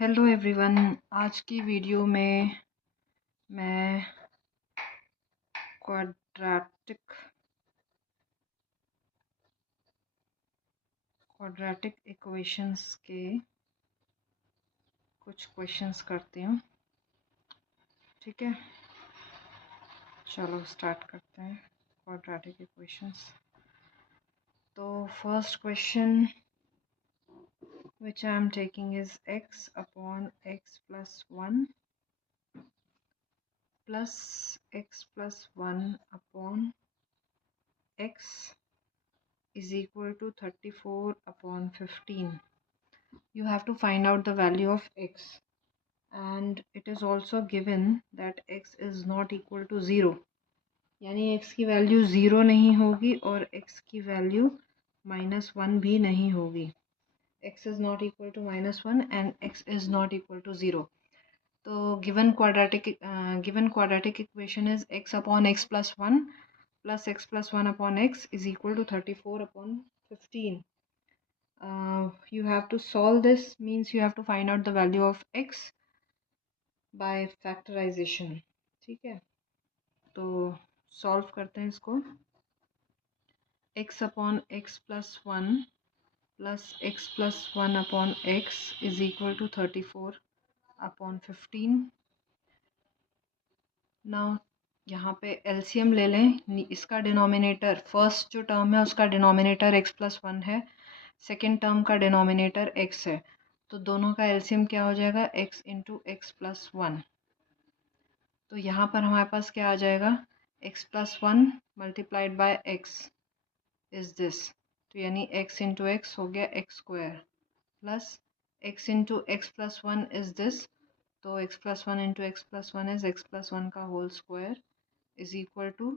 Hello everyone, आज की video में मैं क्वाड्रेटिक इक्वेशंस के कुछ क्वेश्चंस करती हूँ। ठीक है, चलो स्टार्ट करते हैं क्वाड्रेटिक इक्वेशंस। तो first question which I am taking is x upon x plus 1 plus x plus 1 upon x is equal to 34 upon 15. You have to find out the value of x, and it is also given that x is not equal to 0, यानी x की value 0 नहीं होगी और x की value -1 भी नहीं होगी। x is not equal to -1 and x is not equal to 0. तो given quadratic equation is x upon x plus 1 plus x plus 1 upon x is equal to 34 upon 15. You have to solve this, means you have to find out the value of x by factorization. ठीक है, तो solve करते हैं इसको। x upon x plus 1 plus x plus 1 upon x is equal to 34 upon 15। Now यहाँ पे LCM ले लें। इसका डिनोमिनेटर, फर्स्ट जो टर्म है उसका डिनोमिनेटर x प्लस 1 है, सेकेंड टर्म का डिनोमिनेटर x है, तो दोनों का एलसीएम क्या हो जाएगा, x इंटू एक्स प्लस 1। तो यहाँ पर हमारे पास क्या आ जाएगा, x plus 1 multiplied by x is this, तो यानी x इंटू एक्स हो गया x square plus x into x plus 1 is this, तो x plus 1 into x plus 1 is x plus 1 का whole square is equal to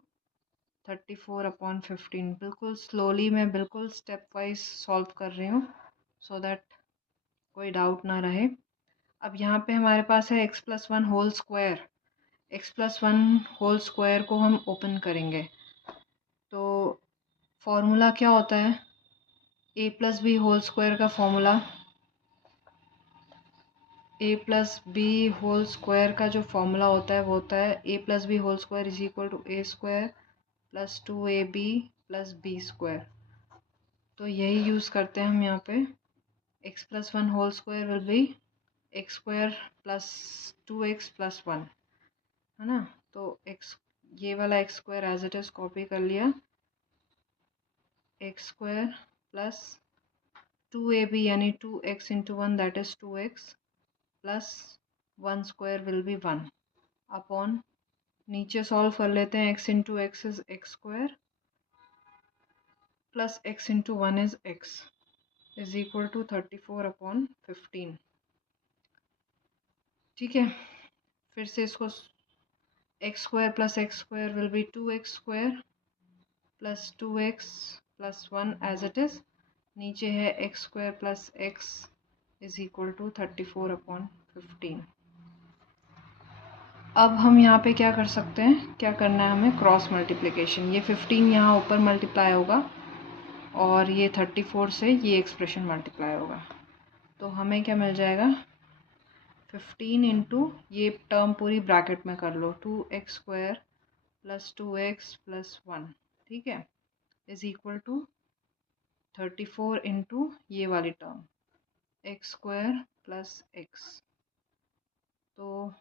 34 upon 15। बिल्कुल slowly, मैं बिल्कुल step wise solve कर रही हूँ सो दैट कोई डाउट ना रहे। अब यहाँ पे हमारे पास है x plus 1 whole square, x plus 1 whole square को हम ओपन करेंगे तो फॉर्मूला क्या होता है, a plus B whole square का formula, a plus B whole square का जो फॉर्मूला होता है वो होता है a plus B whole square is equal to a square plus 2ab plus b square. तो यही यूज़ करते हैं हम यहाँ पे। x plus 1 whole square will be X square plus 2x plus 1, है ना। तो x, ये वाला X square as it is copy कर लिया, एक्स स्क्वायर प्लस 2ab यानी 2x into 1 that is 2x plus 1 square will be 1 upon, नीचे solve कर लेते हैं, x into x is x square plus x into 1 is x is equal to 34 upon 15। ठीक है, फिर से इसको x square plus x square will be 2x square plus 2x plus 1 as it is, नीचे है x square plus x is equal to 34 upon 15। अब हम यहाँ पे क्या कर सकते हैं, क्या करना है हमें, क्रॉस मल्टीप्लिकेशन। ये 15 यहाँ ऊपर मल्टीप्लाई होगा और ये 34 से ये एक्सप्रेशन मल्टीप्लाई होगा, तो हमें क्या मिल जाएगा, 15 इंटू ये टर्म पूरी ब्रैकेट में कर लो, 2x square plus 2x plus 1, ठीक है, इज इक्वल टू 34 इंटू ये वाली term x square plus x. तो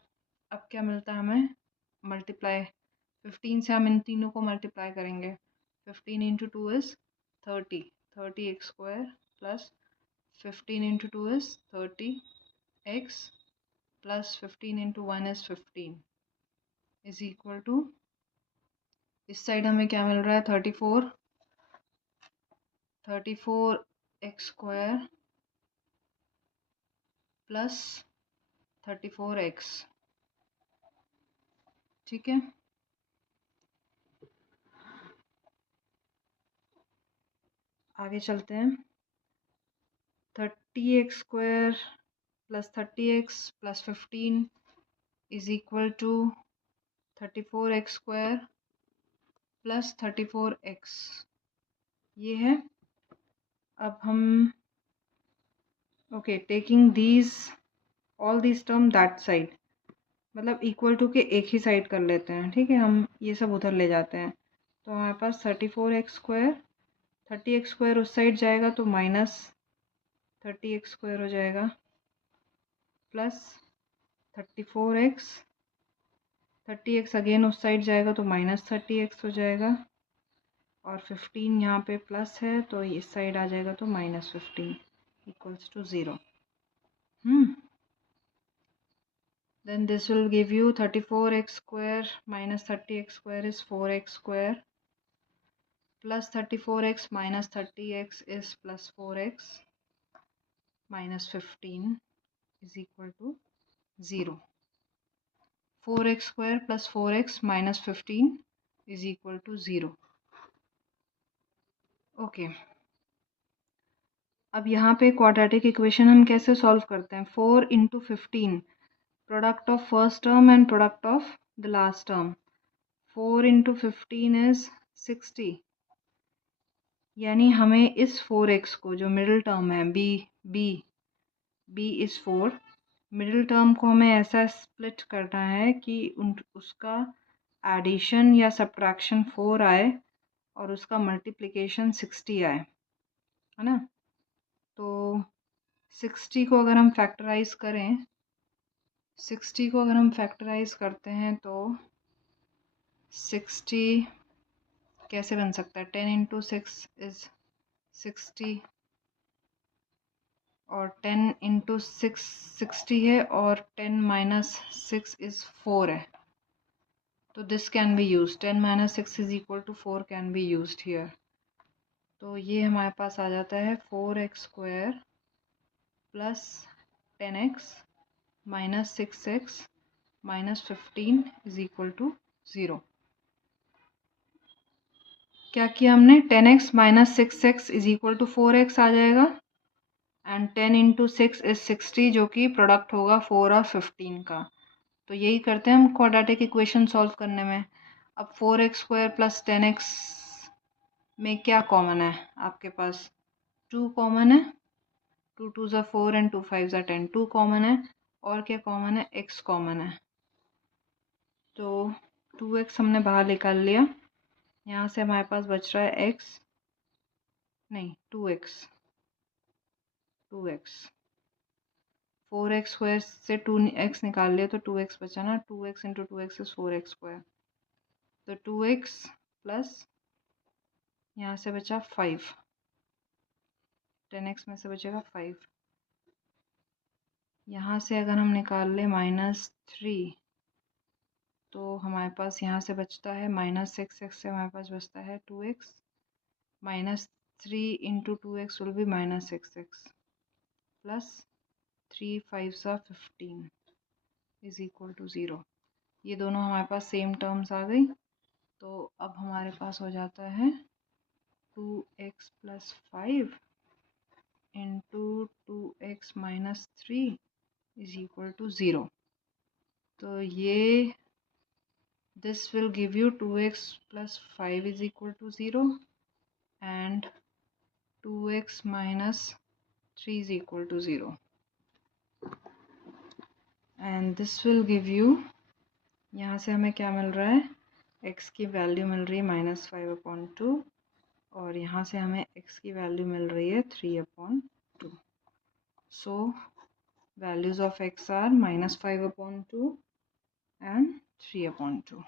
अब क्या मिलता है हमें, मल्टीप्लाई 15 से हम इन तीनों को मल्टीप्लाई करेंगे, 15 into 2 is 30 x square plus 15 into 2 is 30 x plus 15 into 1 is 15 is equal to, इस साइड हमें क्या मिल रहा है, 34 एक्स स्क्वायर प्लस 34 एक्स। ठीक है, आगे चलते हैं। 30x square plus 30x plus 15 is equal to 34x square plus 34x, ये है। अब हम taking these all this term that side, मतलब इक्वल टू के एक ही साइड कर लेते हैं, ठीक है। हम ये सब उधर ले जाते हैं, तो हमारे पास 34x², 30x² उस साइड जाएगा तो माइनस 30x² हो जाएगा, प्लस 34x, 30x अगेन उस साइड जाएगा तो माइनस 30x हो जाएगा, और 15 यहाँ पे प्लस है तो इस साइड आ जाएगा तो minus 15 equals to 0। Then this will give you 34x² minus 30x² is 4x² plus 34x minus 30x is plus 4x minus 15 is equal to 0. 4x² plus 4x minus 15 is equal to 0. Okay अब यहाँ पे quadratic equation हम कैसे solve करते हैं? 4 into 15 product of first term and product of the last term. 4 into 15 is 60, यानी हमें इस 4x को, जो मिडिल टर्म है b इज 4, मिडिल टर्म को हमें ऐसा स्प्लिट करना है कि उसका एडिशन या सब्ट्रैक्शन 4 आए और उसका मल्टीप्लिकेशन 60 आए, है ना। तो 60 को अगर हम फैक्टराइज करें, 60 को अगर हम फैक्टराइज करते हैं तो 60 कैसे बन सकता है? 10 इंटू 6 इज 60 और 10 इंटू 6 60 है और 10 माइनस 6 इज 4 है, तो this can be use, 10 minus 6 is equal to 4 can be use here. तो ये हमारे पास आ जाता है 4x² plus 10x minus 6x minus 15 is equal to 0। क्या किया हमने? 10x minus 6x is equal to 4x आ जाएगा, एंड 10 इंटू 6 इज 60 जो कि प्रोडक्ट होगा 4 और 15 का। तो यही करते हैं हम क्वाड्रेटिक इक्वेशन सॉल्व करने में। अब 4x² प्लस 10x में क्या कॉमन है आपके पास? 2 कॉमन है, 2 2 ज़ा 4 एंड 2 5 ज़ा 10, 2 कॉमन है, और क्या कॉमन है? x कॉमन है। तो 2x हमने बाहर निकाल लिया, यहाँ से हमारे पास बच रहा है x, नहीं 2x, 4x² से 2x निकाल लिया तो 2x बचा ना, 2x into 2x is 4x², तो 2x प्लस यहाँ से बचा 5, 10x में से बचेगा 5, यहाँ से अगर हम निकाल लें -3 तो हमारे पास यहाँ से बचता है -6x से हमारे पास बचता है 2x, -3 into 2x will be -6x plus 3 5 सा 15 इज इक्वल टू 0। ये दोनों हमारे पास सेम टर्म्स आ गई, तो अब हमारे पास हो जाता है 2x plus 5 into 2x minus 3 is equal to 0। तो ये this will give you 2x plus 5 is equal to 0 and 2x minus 3 is equal to 0, and this will give you, यहाँ से हमें क्या मिल रहा है? x की वैल्यू मिल रही है -5/2 और यहाँ से हमें x की वैल्यू मिल रही है 3/2। So values of x are -5/2 and 3/2।